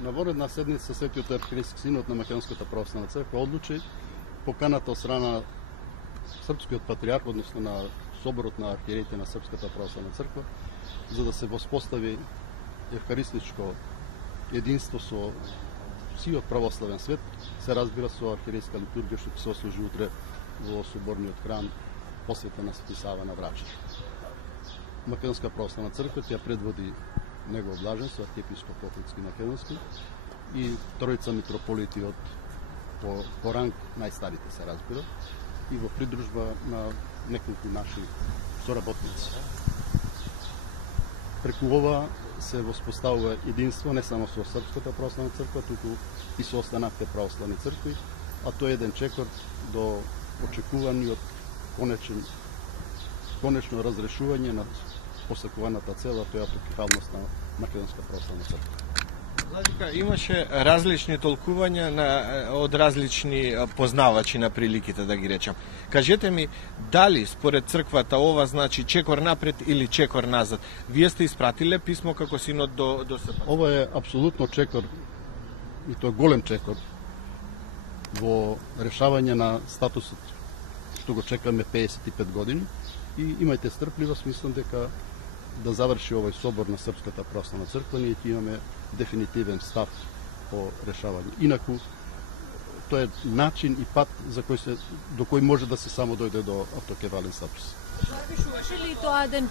На воредна седница Светиот архиерейски синод на Македонската православна црква одлучи поканата од страна српскиот патриарх, односно на соборот на архиереите на Српската православна црква, за да се воспостави евхаристичко единство со сиот православен свет, се разбира со архиерейска литургија што ќе се ослужи утре во соборниот храм посветен на Свети Сава на Врача. Македонска православна црква ќе предводи негово блаженство архиепископ Охридски македонски и тројца митрополити од по ранг најстарите се разбира и во придружба на неколку наши соработници. Преку ова се воспоставува единство не само со Српската православна црква, туку и со останатите православни цркви, а тоа е еден чекор до очекуваниот конечно разрешување на посекуваната цела, тоа е автокефалност на Македонска православна црква. Владика, имаше различни толкувања од различни познавачи на приликите, да ги речам. Кажете ми, дали според црквата ова значи чекор напред или чекор назад? Вие сте испратиле писмо како синод до СПЦ? Ова е апсолутно чекор, и тоа голем чекор, во решавање на статусот што го чекаме 55 години и имајте стрпливост, мислам дека да заврши овој собор на Српската православна црква, ние ќе имаме дефинитивен став по решавање. Инаку, тоа е начин и пат за до кој може да се само дојде до автокефален статус. Пишуваше ли тоа ден?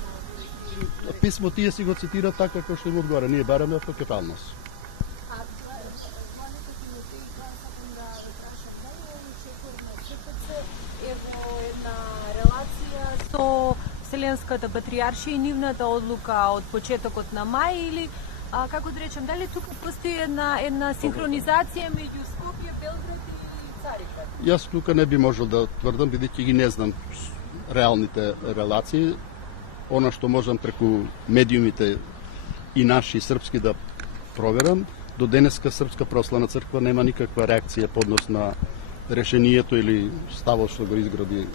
Писмо тие си го цитира така како што им одговара. Ние бараме автокефалност. Со Вселенската патриаршија и нивната одлука од почетокот на мај или како да речем, дали тука постои една синхронизација меѓу Скопје, Белград и Цариград? Јас тука не би можел да тврдам, бидејќи ги не знам реалните релации. Она што можам преку медиумите и наши и српски да проверам, до денеска Српска православна црква нема никаква реакција по однос на решението или ставот што го изгради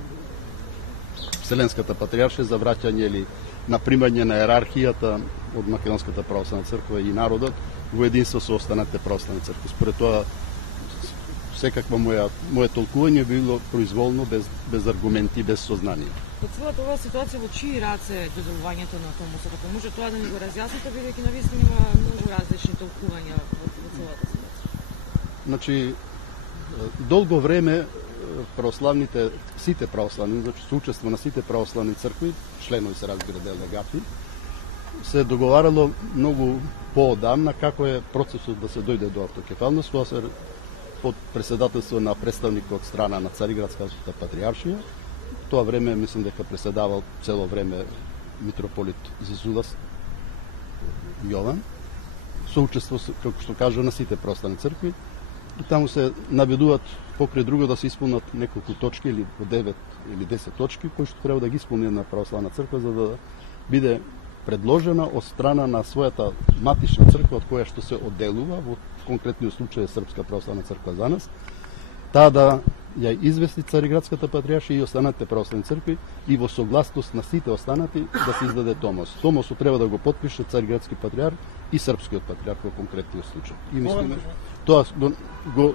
Вселенската патриаршија за враќање или на примање на иерархијата од Македонската православна црква и народот во единство со останатите православни цркви. Според тоа, секаква моје толкување било произволно, без аргументи, без сознание. Во целата оваа ситуација во чии раце доделувањето на Томосот? Ако може тоа да ни го разјасните, бидејќи навистина има многу различни толкувања во целата ситуација. Значи, долго време сите православни, значи со учество на сите православни цркви, членови се разбира делегати, се договарало многу поодамна како е процесот да се дојде до автокефалност, тоа се под преседателство на представник од страна на Цариградската патриаршија. Тоа време мислам дека преседавал цело време митрополит Зизулас Јован, со учество, како што кажа, на сите православни цркви. И таму се наведуваат покрај друго да се исполнат неколку точки или по 9 или 10 точки кои што треба да ги исполни една православна црква за да биде предложена од страна на својата матична црква од која што се одделува, во конкретниот случај Српска православна црква за нас, таа да ја извести Цариградската патриаршија и останатите православни цркви и во согласност на сите останати да се издаде Томос. Томосот треба да го потпише Цариградски патриарх и Српскиот патриарх во конкретниот случај. И мислиме, тоа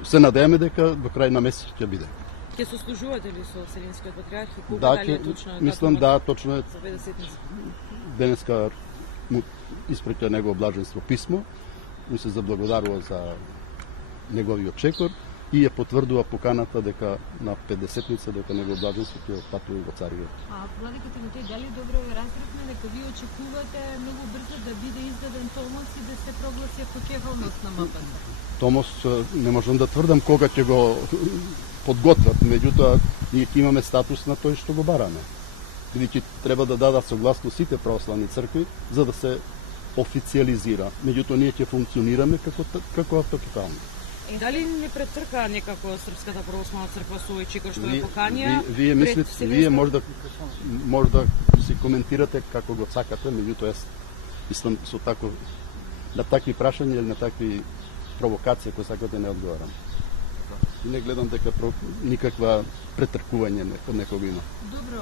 се надеваме дека до крај на месец ќе биде. Ќе сослужувате ли со Вселенскиот патриарх и кога Да, дали е точно? мислам да, точно е. За 50 Денеска му испратија негово блаженство писмо, му се заблагодарува за неговиот чекор и ја потврдува поканата дека на 50-ница дека негово блаженство ќе отпатува во Цариград. Владика Тимотеј, дали добро ве разбравме дека вие очекувате многу брзо да биде издаден Томос и да се прогласи автокефалност на МПЦ? Томос не можам да тврдам кога ќе го подготват, меѓутоа ние ќе имаме статус на тој што го бараме. Бидејќи треба да дадат согласно сите православни цркви за да се официализира. Меѓутоа ние ќе функционираме како автокефалност. Дали не претрка некако Српската православна црква со овој чекор што ја поканија? Вие мислите, вие може да си коментирате како го сакате, меѓутоа јас мислам со на такви прашања или на такви провокации кои сакате не одговарам. И не гледам дека никаква претркување од некого има. Добро,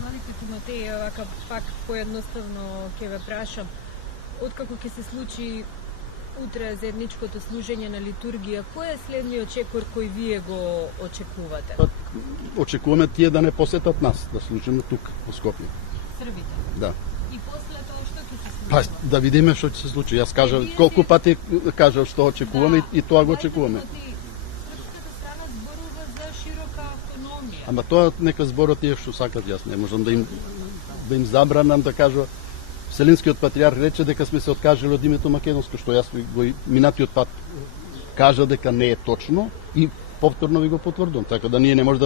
Владика Тимотеј, вака пак поедноставно ќе ве прашам, откако ќе се случи утре заедничкото служење на литургија, кој е следниот чекор кој вие го очекувате? Па, очекуваме тие да не посетат нас, да служиме тук во Скопје. Србите. Да. И после тоа што ќе се случи? Па да видиме што ќе се случи. Јас кажав колку пати кажав што очекуваме и тоа го очекуваме. Српската страна зборува за широка автономија. Ама тоа нека зборот тие што сакат, јас не можам да им забранам да кажа. Вселенскиот патриарх рече дека сме се откажали од името македонско, што јас го минатиот пат кажа дека не е точно и повторно ви го потврдувам. Така да ние не може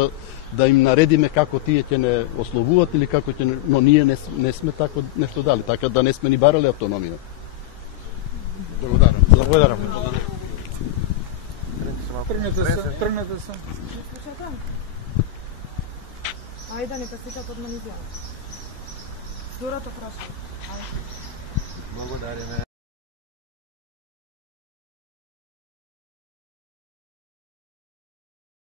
да им наредиме како тие ќе не ословуваат или како ќе не, но ние не сме тако нешто дали, така да не сме ни барале автономија. Благодарам. Благодарам. Тргнете се. Ајде, нека сликат од манизијана. Здорато крашно. Благодариме.